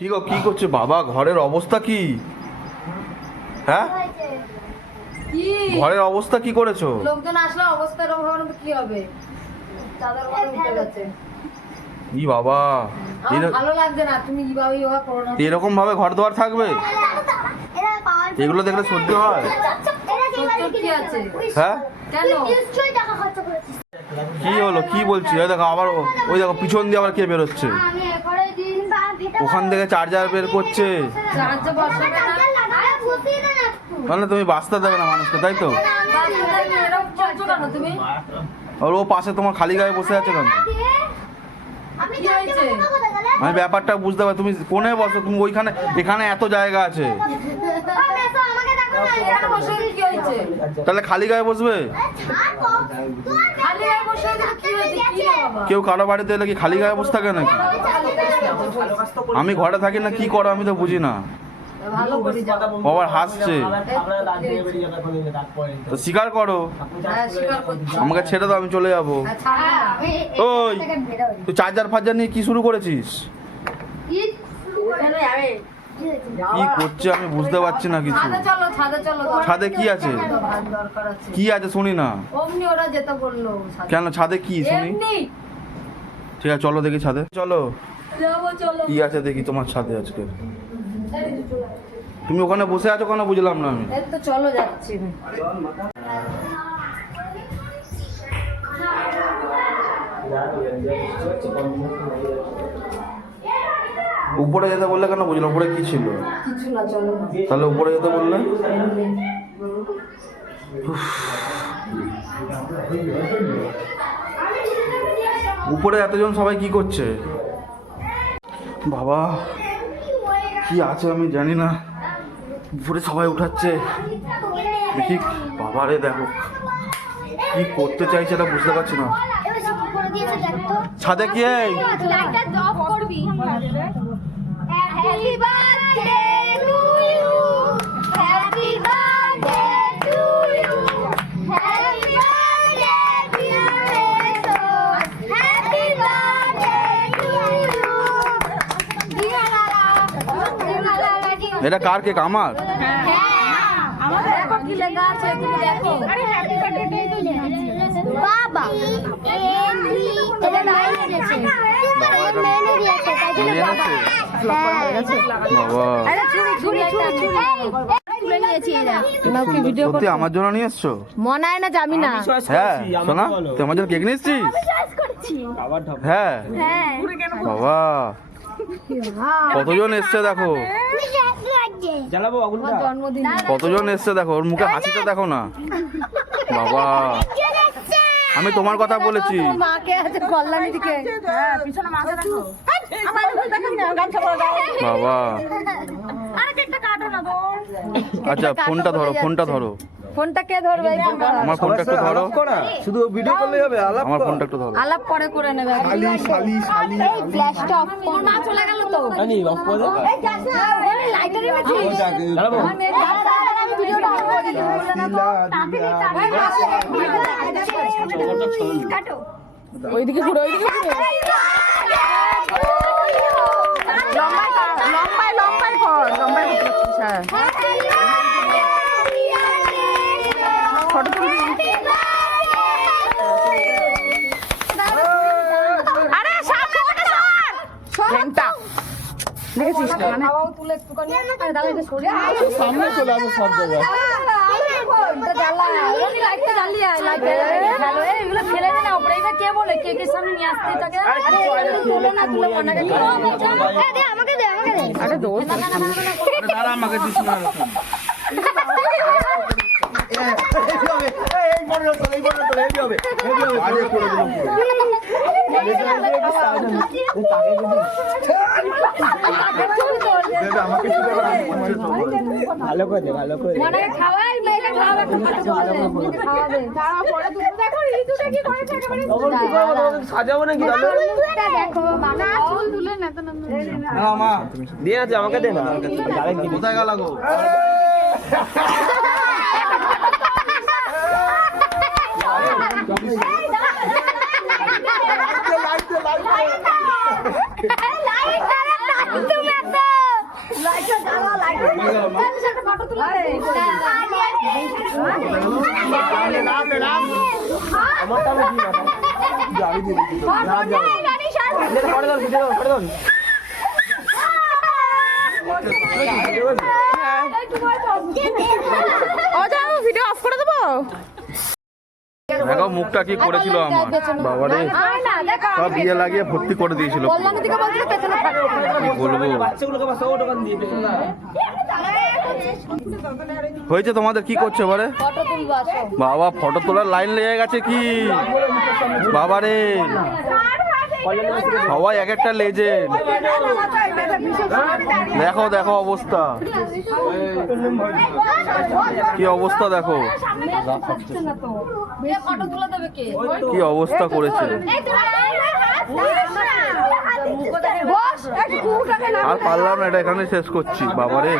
কি গো কি করছ? বাবা ঘরের অবস্থা কি? হ্যাঁ? কি? ঘরের অবস্থা কি করেছ? লোকজন আসলে অবস্থা এরকম হবে না কি হবে? ঘরে উঠে ই বাবা ভালো লাগছে না তুমি কীভাবে ইয়োগা করো না। এরকম ভাবে ঘর দুয়ার থাকবে? এগুলো দেখলে সহ্য হয়। কি আছে? হ্যাঁ? কেন? কি হলো? কি বলছি? ওই দেখো আবার ওই দেখো পিছন দিয়ে আবার কে বেরোচ্ছে? ওখান থেকে চার্জার বের করছে। তাহলে তুমি বাঁচতে দেবে না মানুষকে, তাই তো? আর ও পাশে তোমার খালি গায়ে বসে আছে কেন? আমি ব্যাপারটা বুঝতে পারি তুমি কোনে বসো, তুমি ওইখানে, এখানে এত জায়গা আছে। তাহলে খালি গায়ে বসবে? কেউ কারও বাড়িতে এলে কি খালি গায়ে বসে থাকে নাকি? আমি ঘরে থাকি না, কি করো আমি তো বুঝি না। বাবার হাসছে। তো স্বীকার করো। আমাকে ছেড়ে দাও, আমি চলে যাব। ওই, তুই চার্জার ফার্জার নিয়ে কি শুরু করেছিস? কি করছে আমি বুঝতে পারছি না কিছু। ছাদে চলো ছাদে চলো দরকার- ছাদে কি আছে? কি আছে শুনি না। কেন ছাদে কি শুনি? ঠিক আছে চলো দেখি ছাদে। চলো। কি আছে দেখি তোমার ছাদে আজকে? তুমি ওখানে বসে আছো কেন বুঝলাম না আমি। চলো যাচ্ছি উপরে যেতে বললে কেন বুঝলাম উপরে কি ছিল? কিছু না চলো তাহলে উপরে যেতে বললে? উপরে এতজন সবাই কি করছে? বাবা কি আছে আমি জানি না। উপরে সবাই উঠাচ্ছে। দেখি বাবারে দেখো কি করতে চাইছে এটা বুঝতে পারছি না। ছাদে কি এটা কার কেক আমার হ্যাঁ। দেখো কি লেখা আছে তুমি দেখো বাবা এটা নাই এনেছে মেনু দিয়েছে তাই জন্য নিয়ে বাবা এনেছে? হ্যাঁ বাবা। আরে চুরি চুরি চুরি চুরি তুলে নিয়েছি এরা। নাও কি ভিডিও সত্যি আমার জন্য নিয়ে এসছো? মনে হয় না যাবি না। হ্যাঁ শোনা তুই আমার জন্য কেক নিয়ে এসছিস হ্যাঁ। হ্যাঁ। বাবা। কতজন এসছে দেখো? কতজন এসছে দেখো? ওর মুখে হাসিটা দেখো না। বাবা। আমি তোমার কথা বলেছি। মাকে আছে কল্যাণী দিকে বাবা আচ্ছা ফোনটা ধরো ফোনটা ধরো ফোনটা কে ধরবে আমার ফোনটা একটু ধরো শুধু ভিডিও করলেই হবে আলাপ আমার ফোনটা একটু ধরো আলাপ পরে করে নেবে এই ফ্ল্যাশটা অফ মা চলে গেল তো অফ করে দাও। এই যাস না লাইটারে দাঁড়াবো। আমি ভিডিওটা অন করে দিই বলে না তো কাটো ওইদিকে ঘুরে ওইদিকে ঘুরে হ্যাঁ ফটো দেখেছিস মানে তুলে একটুখানি আরে দাঁড়া এটা সরে সামনে চলে আসো সব জায়গায় লাইটটা জ্বালিয়ে লাইটটা জ্বালো এগুলো ফেলে না এটা কে বলে কেকের সামনে নিয়ে আসতে থাকে আরে এটা না তুলে মনে এই দে আমাকে দে আমাকে দে আরে দোষ দাঁড়া আমাকে দিস না এই মনে হতো এই মনে হতো এই হবে এই হবে আরে ভালো করে দে ভালো করে দে। খাওয়াই মেয়েকে খাওয়াবে একটা ফটো তুলে দে খাওয়াবে। তারা পরে দেখো ঋতুটা কি করেছে? একেবারে তখন কি করব তোমাদের সাজাবো নাকি দেখো চুল তুলে না তো না মা দিয়ে আছে আমাকে দে না। কোথায় গেল গো? লাইট লাইট তুমি একটা ফটো তুলে আমার তো আমি কি মাথা ফটো দাও দেখো মুখটা কি করেছিল আমার। বাবারে। সব বিয়ে লাগিয়ে ভর্তি করে দিয়েছিল। কি বলব? হয়েছে তোমাদের কি করছ এবারে বাবা ফটো তোলার লাইন লেগে গেছে কি? বাবারে সবাই এক একটা লেজেন্ড দেখো দেখো অবস্থা। কি অবস্থা দেখো। কি অবস্থা করেছে। আর পারলাম না এটা এখানে শেষ করছি। বাবারে